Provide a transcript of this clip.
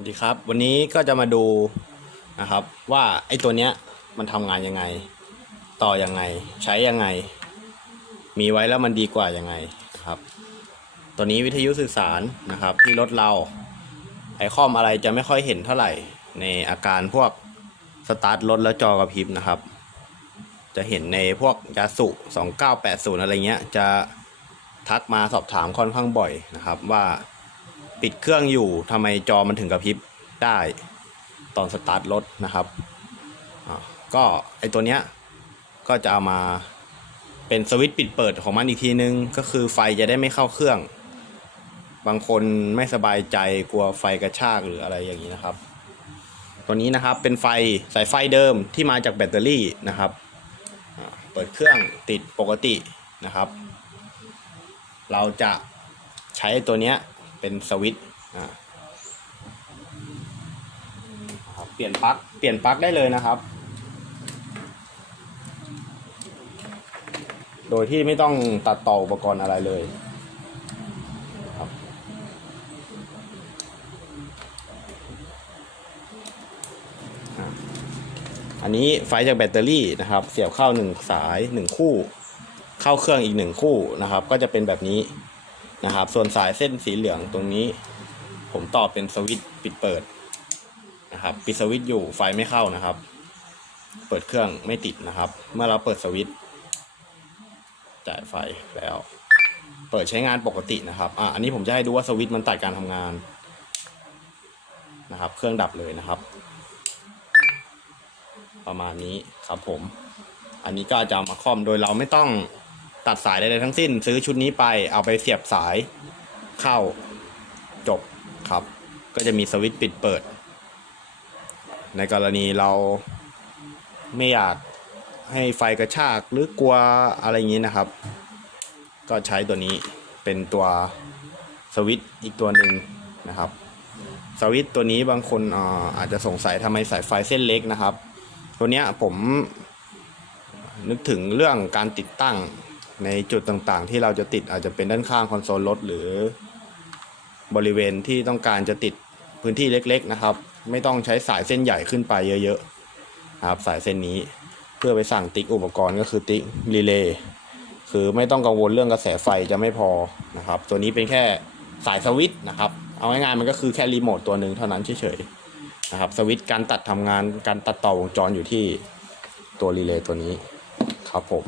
สวัสดีครับ วันนี้ก็จะมาดูนะครับ ว่าไอ้ตัวเนี้ยมันทำงานยังไง ต่อยังไง ใช้ยังไง มีไว้แล้วมันดีกว่ายังไงนะครับ ตัวนี้วิทยุสื่อสารนะครับ ที่รถเราไอคอมอะไรจะไม่ค่อยเห็นเท่าไหร่ ในอาการพวกสตาร์ทรถแล้วจอกระพริบนะครับ จะเห็นในพวกยาสุ 2980 อะไรเงี้ย จะทักมาสอบถามค่อนข้างบ่อยนะครับว่า ปิดเครื่องอยู่ทำไมจอมันถึงกระพริบได้ตอนสตาร์ทรถนะครับ ก็ไอตัวเนี้ยก็จะเอามาเป็นสวิตช์ปิดเปิดของมันอีกทีนึง ก็คือไฟจะได้ไม่เข้าเครื่อง บางคนไม่สบายใจกลัวไฟกระชากหรืออะไรอย่างนี้นะครับ ตัวนี้นะครับเป็นไฟสายไฟเดิมที่มาจากแบตเตอรี่นะครับ เปิดเครื่องติดปกตินะครับ เราจะใช้ตัวเนี้ย เป็นสวิตช์เปลี่ยนปลั๊กเปลี่ยนปลั๊กได้เลยนะครับ โดยที่ไม่ต้องตัดต่ออุปกรณ์อะไรเลยอันนี้ไฟจากแบตเตอรี่นะครับ เสียบเข้าหนึ่งสายหนึ่งคู่ เข้าเครื่องอีกหนึ่งคู่นะครับ ก็จะเป็นแบบนี้ นะครับ ส่วนสายเส้นสีเหลืองตรงนี้ ผมต่อเป็นสวิตช์ปิดเปิดนะครับ ปิดสวิตช์อยู่ไฟไม่เข้านะครับ เปิดเครื่องไม่ติดนะครับ เมื่อเราเปิดสวิตช์จ่ายไฟแล้ว เปิดใช้งานปกตินะครับอะอันนี้ผมจะให้ดูว่าสวิตช์มันตัดการทำงานนะครับ เครื่องดับเลยนะครับ ประมาณนี้ครับผม อันนี้ก็จะเอามาคอมโดยเราไม่ต้อง ตัดสายใดๆทั้งสิ้น ซื้อชุดนี้ไปเอาไปเสียบสายเข้าจบครับ ก็จะมีสวิตช์ปิดเปิด ในกรณีเราไม่อยากให้ไฟกระชากหรือกลัวอะไรอย่างนี้นะครับ ก็ใช้ตัวนี้เป็นตัวสวิตช์อีกตัวหนึ่งนะครับ สวิตช์ตัวนี้บางคนอาอาจจะสงสัยทำไมสายไฟเส้นเล็กนะครับ ตัวนี้ผมนึกถึงเรื่องการติดตั้ง ในจุดต่างๆ ที่เราจะติดอาจจะเป็นด้านข้างคอนโซลรถหรือบริเวณที่ต้องการจะติดพื้นที่เล็ก ๆนะครับ ไม่ต้องใช้สายเส้นใหญ่ขึ้นไปเยอะๆครับสายเส้นนี้เพื่อไปสั่งติ๊กอุปกรณ์ก็คือติ๊กรีเลย์คือไม่ต้องกังวลเรื่องกระแสไฟจะไม่พอนะครับ ตัวนี้เป็นแค่สายสวิตช์นะครับ เอาง่ายๆมันก็คือแค่รีโมทตัวหนึ่งเท่านั้นเฉยๆนะครับสวิตช์การตัดทำงานการตัดต่อวงจรอยู่ที่ตัวรีเลย์ตัวนี้ครับผม